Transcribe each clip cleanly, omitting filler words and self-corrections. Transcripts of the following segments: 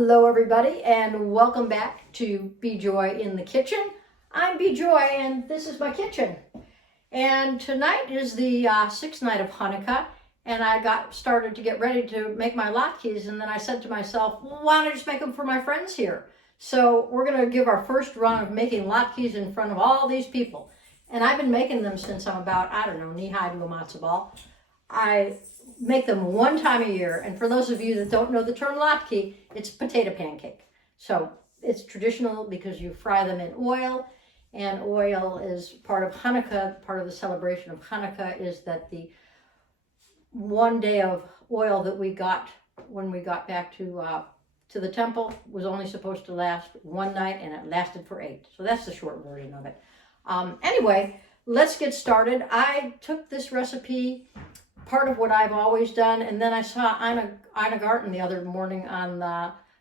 Hello everybody and welcome back to Be Joy in the Kitchen. I'm Be Joy and this is my kitchen. And tonight is the sixth night of Hanukkah and I got started to get ready to make my latkes, and then I said to myself, well, why don't I just make them for my friends here? So we're going to give our first run of making latkes in front of all these people. And I've been making them since I'm about, I don't know, knee-high to a matzo ball. I make them one time a year, and for those of you that don't know the term latke, it's a potato pancake. So it's traditional because you fry them in oil, and oil is part of Hanukkah. Part of the celebration of Hanukkah is that the one day of oil that we got when we got back to the temple was only supposed to last one night, and it lasted for 8. So that's the short version of it. Anyway, let's get started. I took this recipe, part of what I've always done, and then I saw Ina Garten the other morning on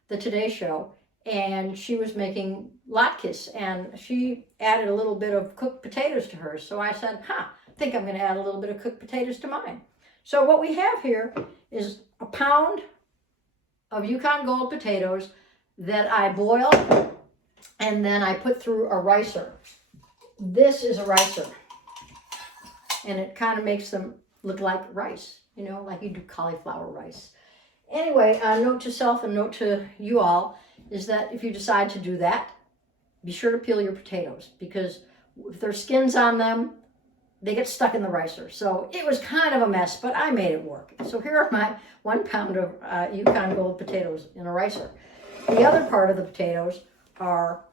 the Today Show, and she was making latkes, and she added a little bit of cooked potatoes to hers. So I said, I think I'm going to add a little bit of cooked potatoes to mine. So what we have here is a pound of Yukon Gold potatoes that I boiled, and then I put through a ricer. This is a ricer, and it kind of makes them look like rice, you know, like you do cauliflower rice. Anyway, a note to self and note to you all is that if you decide to do that, be sure to peel your potatoes, because if there's skins on them, they get stuck in the ricer. So it was kind of a mess, but I made it work. So here are my 1 pound of Yukon Gold potatoes in a ricer. The other part of the potatoes are,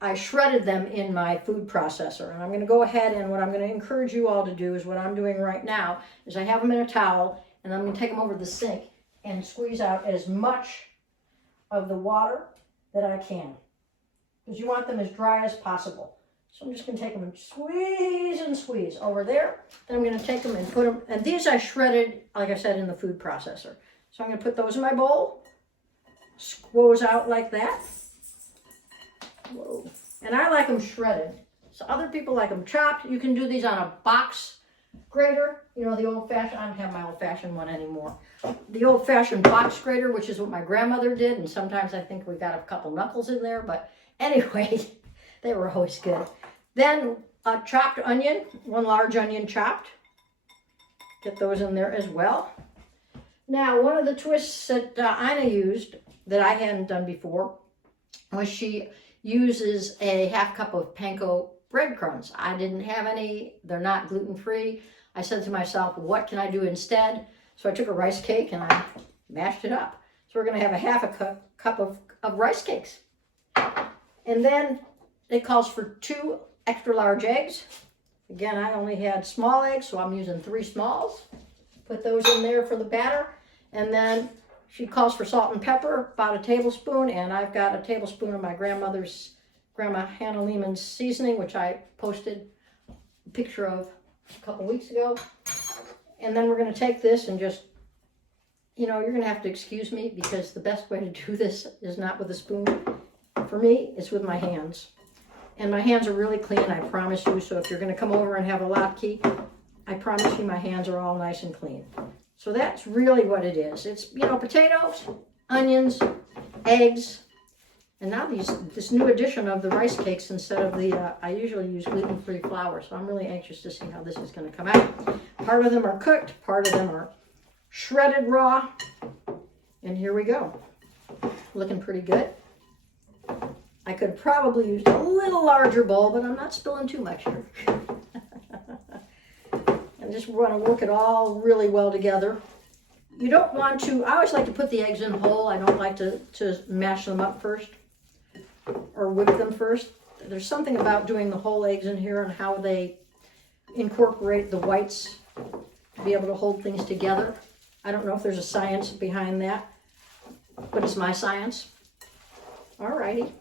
I shredded them in my food processor, and I'm going to go ahead, and what I'm going to encourage you all to do is what I'm doing right now is I have them in a towel, and I'm going to take them over to the sink and squeeze out as much of the water that I can, because you want them as dry as possible. So I'm just going to take them and squeeze over there. Then I'm going to take them and put them, and these I shredded, like I said, in the food processor. So I'm going to put those in my bowl, squoze out like that. Whoa. And I like them shredded. So other people like them chopped. You can do these on a box grater. You know, the old-fashioned, I don't have my old-fashioned one anymore. The old-fashioned box grater, which is what my grandmother did. And sometimes I think we got a couple knuckles in there. But anyway, they were always good. Then a chopped onion, 1 large onion chopped. Get those in there as well. Now, one of the twists that Ina used that I hadn't done before was she uses a 1/2 cup of panko breadcrumbs. I didn't have any. They're not gluten-free. I said to myself, what can I do instead? So I took a rice cake and I mashed it up. So we're going to have a 1/2 cup of rice cakes. And then it calls for 2 extra large eggs. Again, I only had small eggs, so I'm using 3 smalls. Put those in there for the batter. And then she calls for salt and pepper, about a tablespoon, and I've got a tablespoon of my grandmother's, Grandma Hannah Lehman's seasoning, which I posted a picture of a couple weeks ago. And then we're going to take this and just, you know, you're going to have to excuse me, because the best way to do this is not with a spoon. For me, it's with my hands. And my hands are really clean, I promise you. So if you're going to come over and have a latke, I promise you my hands are all nice and clean. So that's really what it is. It's, you know, potatoes, onions, eggs, and now this new addition of the rice cakes instead of the, I usually use gluten-free flour. So I'm really anxious to see how this is going to come out. Part of them are cooked, part of them are shredded raw. And here we go. Looking pretty good. I could probably use a little larger bowl, but I'm not spilling too much here. I just want to work it all really well together. You don't want to, I always like to put the eggs in whole. I don't like to mash them up first or whip them first. There's something about doing the whole eggs in here and how they incorporate the whites to be able to hold things together. I don't know if there's a science behind that, but it's my science. Alrighty,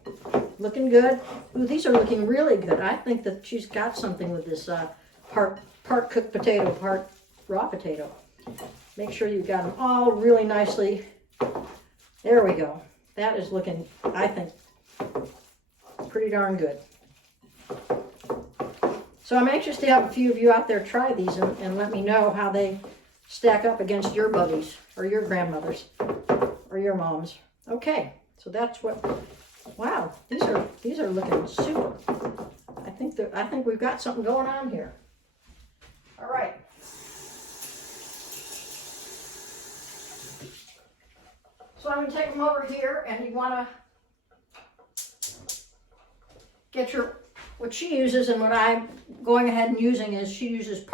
looking good. Ooh, these are looking really good. I think that she's got something with this part cooked potato, part raw potato. Make sure you've got them all really nicely. There we go. That is looking, I think, pretty darn good. So I'm anxious to have a few of you out there try these and let me know how they stack up against your buddies or your grandmothers or your moms. Okay, So that's what, wow, these are looking super. I think we've got something going on here. All right. So I'm going to take them over here, and you want to get what she uses, and what I'm going ahead and using is she used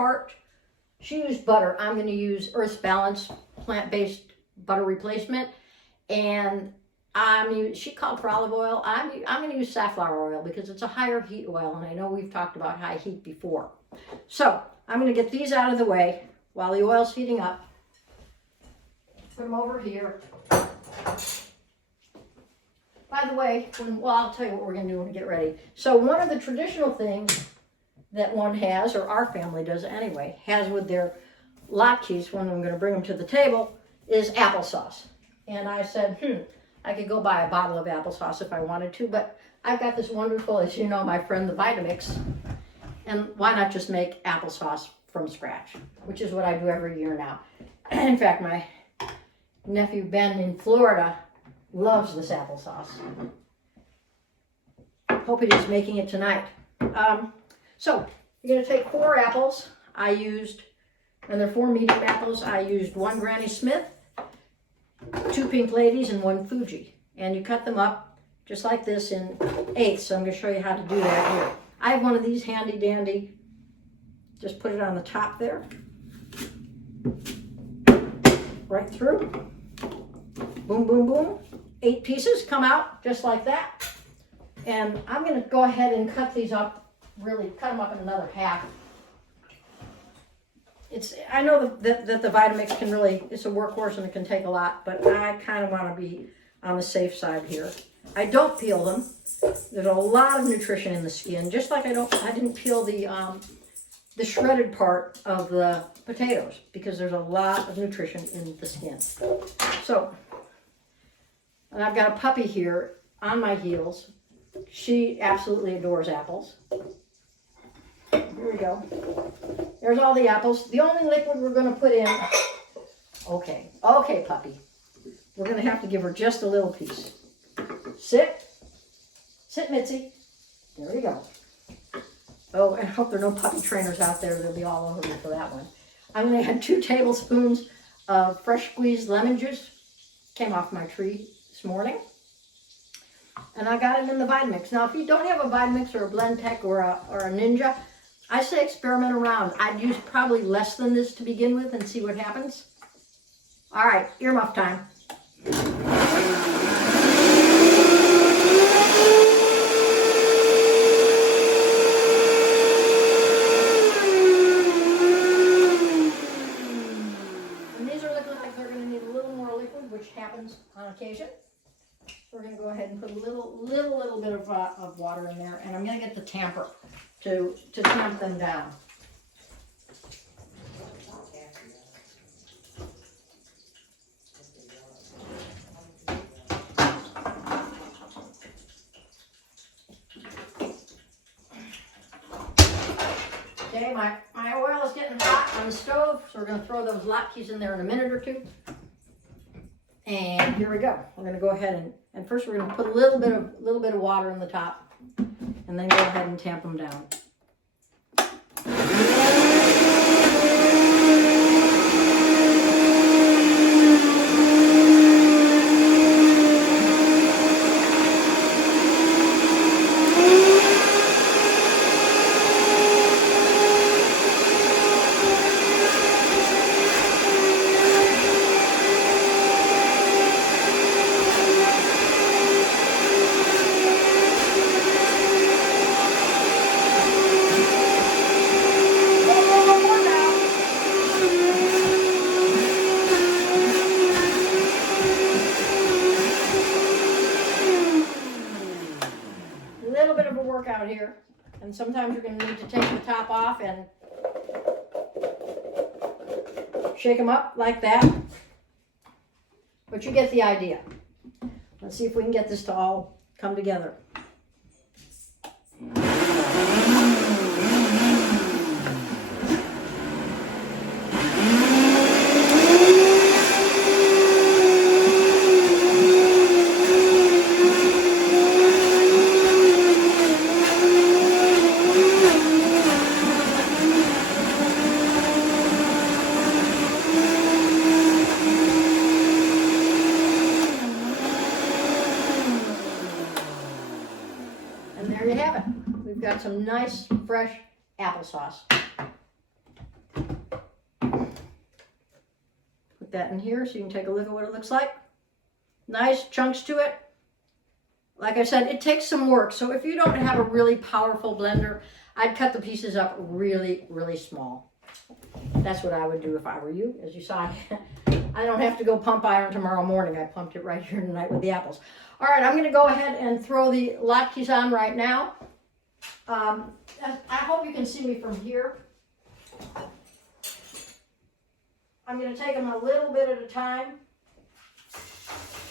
butter. I'm going to use Earth's Balance plant-based butter replacement, and she called for olive oil. I'm going to use safflower oil because it's a higher heat oil, and I know we've talked about high heat before. So I'm going to get these out of the way while the oil's heating up. Put them over here. By the way, I'll tell you what we're going to do when we get ready. So one of the traditional things that one has, or our family does anyway, has with their latkes when I'm going to bring them to the table, is applesauce. And I said, I could go buy a bottle of applesauce if I wanted to, but I've got this wonderful, as you know, my friend, the Vitamix, and why not just make applesauce from scratch, which is what I do every year now. In fact, my nephew Ben in Florida loves this applesauce. Hope he is making it tonight. So you're going to take 4 apples. And they're 4 medium apples. I used 1 Granny Smith, 2 Pink Ladies, and 1 Fuji. And you cut them up just like this in 1/8. So I'm going to show you how to do that here. I have one of these handy dandy. Just put it on the top there. Right through. Boom, boom, boom. 8 pieces come out just like that. And I'm going to go ahead and cut these up, really cut them up in another half. I know that the Vitamix can really, it's a workhorse and it can take a lot, but I kind of want to be on the safe side here. I don't peel them. There's a lot of nutrition in the skin, just like I didn't peel the shredded part of the potatoes because there's a lot of nutrition in the skin. So, and I've got a puppy here on my heels. She absolutely adores apples. Here we go. There's all the apples. The only liquid we're going to put in, okay, puppy. We're going to have to give her just a little piece. Sit, Mitzi. There we go. Oh, I hope there are no puppy trainers out there. They'll be all over me for that one. I'm going to add 2 tablespoons of fresh squeezed lemon juice. Came off my tree this morning. And I got it in the Vitamix. Now, if you don't have a Vitamix or a Blendtec or a Ninja, I say experiment around. I'd use probably less than this to begin with and see what happens. All right, earmuff time. And these are looking like they're going to need a little more liquid, which happens on occasion. We're going to go ahead and put a little bit of water in there, and I'm going to get the tamper to tamp them down. Okay, my oil is getting hot on the stove, so we're going to throw those latkes in there in a minute or 2. And here we go. We're going to go ahead and first we're going to put a little bit of water in the top, and then go ahead and tamp them down. Out here, and sometimes you're going to need to take the top off and shake them up like that, but you get the idea. Let's see if we can get this to all come together. got some nice fresh applesauce. Put that in here so you can take a look at what it looks like. Nice chunks to it. Like I said, it takes some work. So if you don't have a really powerful blender, I'd cut the pieces up really, really small. That's what I would do if I were you. As you saw, I don't have to go pump iron tomorrow morning. I pumped it right here tonight with the apples. All right, I'm going to go ahead and throw the latkes on right now. I hope you can see me from here. I'm going to take them a little bit at a time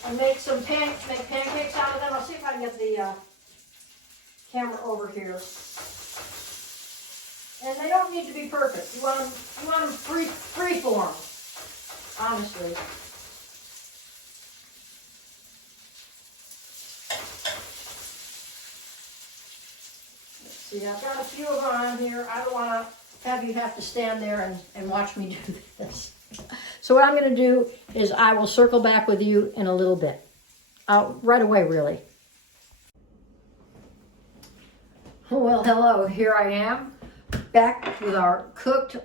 and make pancakes out of them. I'll see if I can get the camera over here. And they don't need to be perfect. You want them free form, honestly. Let's see, I've got a few of them on here. I don't want to have to stand there and watch me do this. So what I'm going to do is I will circle back with you in a little bit. Right away, really. Well, hello, here I am, back with our cooked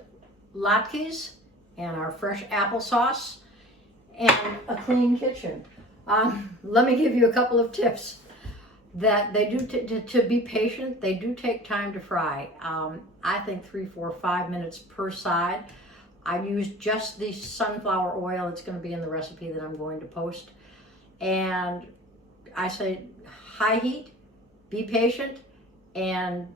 latkes and our fresh applesauce and a clean kitchen. Let me give you a couple of tips that they do to be patient. They do take time to fry. I think 3, 4, 5 minutes per side. I used just the sunflower oil. It's going to be in the recipe that I'm going to post. And I say high heat, be patient, and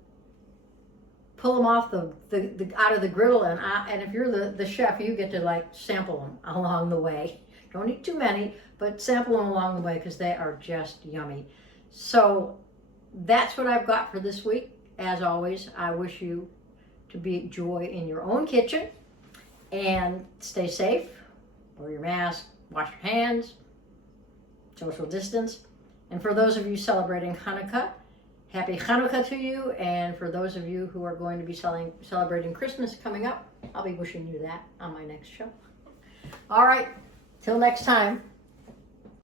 pull them off out of the griddle. And if you're the chef, you get to like sample them along the way. Don't eat too many, but sample them along the way because they are just yummy. So that's what I've got for this week. As always, I wish you to be joy in your own kitchen. And stay safe, wear your mask, wash your hands, social distance. And for those of you celebrating Hanukkah, happy Hanukkah to you. And for those of you who are going to be celebrating Christmas coming up, I'll be wishing you that on my next show. All right, till next time.